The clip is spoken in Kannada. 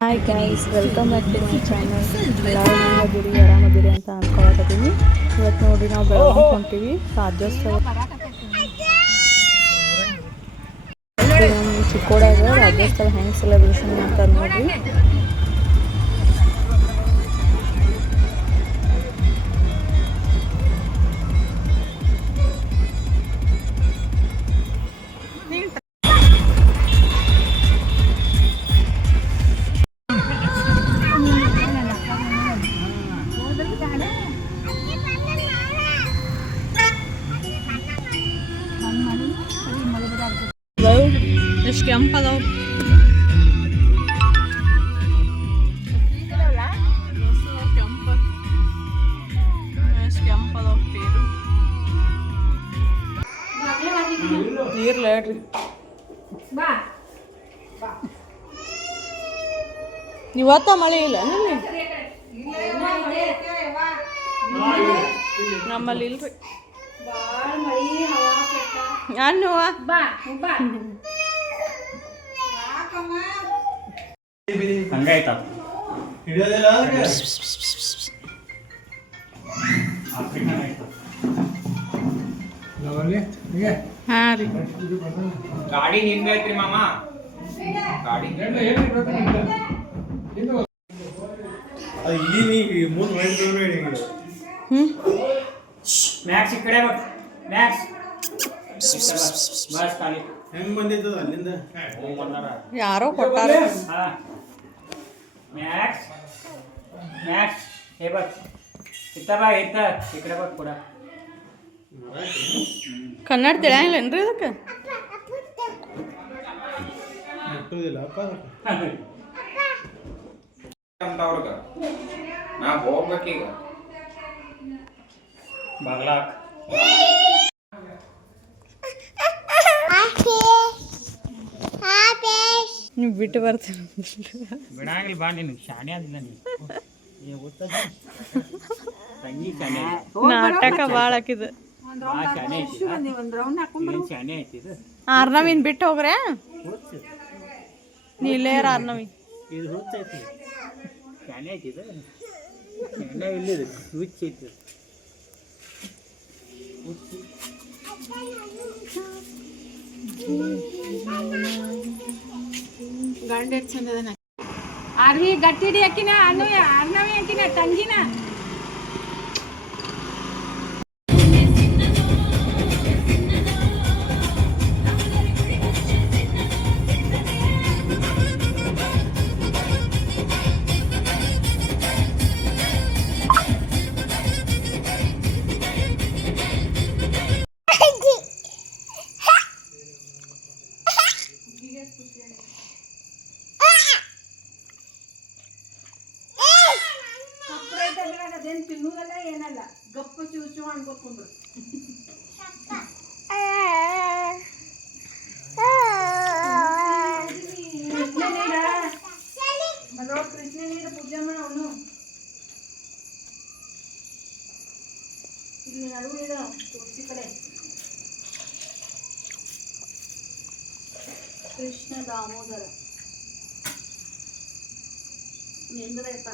Hi guys welcome back to my channel ಎಲ್ಲರೂ ಹೆಂಗದಿರಿ ಆರಾಮದಿರಿ ಅಂತ ಅನ್ಕೊಳಕತ್ತೀನಿ ಇವತ್ತು ನೋಡಿ ನಾವು ಬೆಳಗಾವಿ ಹೊಂಟೀವಿ. ರಾಜ್ಯೋತ್ಸವ ನಮ್ಮ ಚಿಕ್ಕೋಡಾಗ ರಾಜ್ಯೋತ್ಸವ ಹೆಂಗೆ ಸೆಲೆಬ್ರೇಷನ್ ಮಾಡ್ತಾರೆ ನೋಡ್ರಿ. ಎಷ್ಟು ಕೆಂಪದವು ನೀರ್ಲ ಹೇಳ್ರಿ. ಇವತ್ತ ಮಳೆ ಇಲ್ಲ ನಿನ್ನೆ? ನಮ್ಮಲ್ಲಿ ಇಲ್ರಿ. ನಾನು ಹಂಗಾಯ್ತಾ? ಹಿಡಿಯೋದಿಲ್ಲ ಅಂದ್ರೆ ಗಾಡಿ ನಿಂಗೈತ್ರಿ ಮಾಮ. ಗಾಡಿ ಇಲ್ಲಿ ಮುಂದೆ ಮ್ಯಾಕ್ಸ್ ಈ ಕಡೆ ಮ್ಯಾಕ್ಸ್ ಬಸ್ ಖಾಲಿ. ಹೆಂಗ್ ಬಂದಿದ್ದದ ಅಲ್ಲಿಂದ? ಹೋಗ್ ಬಂದಾರ ಯಾರೋ ಕೊಟ್ಟಾರ. ಹಾ. ಮ್ಯಾಕ್ಸ್. ಮ್ಯಾಕ್ಸ್ ಹೇ ಬಕ್ ಇತ್ತ ಬಾ ಇತ್ತ. ಈ ಕಡೆ ಬಕ್ ಕೂಡ. ಕನ್ನಡ ತಿಳಿಯಂಗಿಲ್ಲೇನ್ರಿ ಅದಕ್ಕೆ ಮುಟ್ಟುದಿಲ್ಲ ಅಪ್ಪ. ಅಂತ ಅವ್ರಗ. ನಾ ಹೋಗ್ಬೇಕೀಗ. ಬಾಗ್ಲಾಕ್. ನೀವು ಬಿಟ್ಟು ಬರ್ತೀರ ಬಿಡಂಗಿಲ್ಲ ಬಾ ನೀನು. ಶಾಣೆ ಆದಿಲ್ಲ ನೀ ಏ ಗೊತ್ತದ ತಂಗಿ ಶಾಣೆ. ನಾಟಕ ಭಾಳ ಹಾಕಿದ. ಆರ್ನವಿನ್ ಬಿಟ್ಟು ಹೋಗ್ರೆ? ನೀ ನೀಲೇರ್ ಆರ್ನವಿ ಇದು ಹುಚ್ಚ ಐತಿ ಶಾಣೆ ಐತಿ ಇದು ಶಾಣೆ ಇಲ್ಲಿದು ಹುಚ್ಚ ಐತಿ ಹುಚ್ಚು ಆರ್ವಿ ಗಟ್ಟಿಡಿ ಅಕ್ಕಿನ ಅಣ್ಣವಿ ಅರ್ಣವಿ ಅಕ್ಕಿನ ತಂಗಿನ ಅದೇನ್ ತಿನ್ನುದಲ್ಲ ಏನಲ್ಲ ಗಪ್ಪ ಚೂಚು ಅನ್ಕೋಕೊಂಡ್ರು ಕೃಷ್ಣ ನೀರ ಮಲೋ ಕೃಷ್ಣ ನೀರ ಪೂಜೆ ಮಾಡ ಅವನು ಇಲ್ಲಿ ನಡುವೆ ಇಡ ತುಳಸಿ ಕಡೆ ಕೃಷ್ಣ ದಾಮೋದರ ಎಂದ್ರೆ ಇರ್ತಾ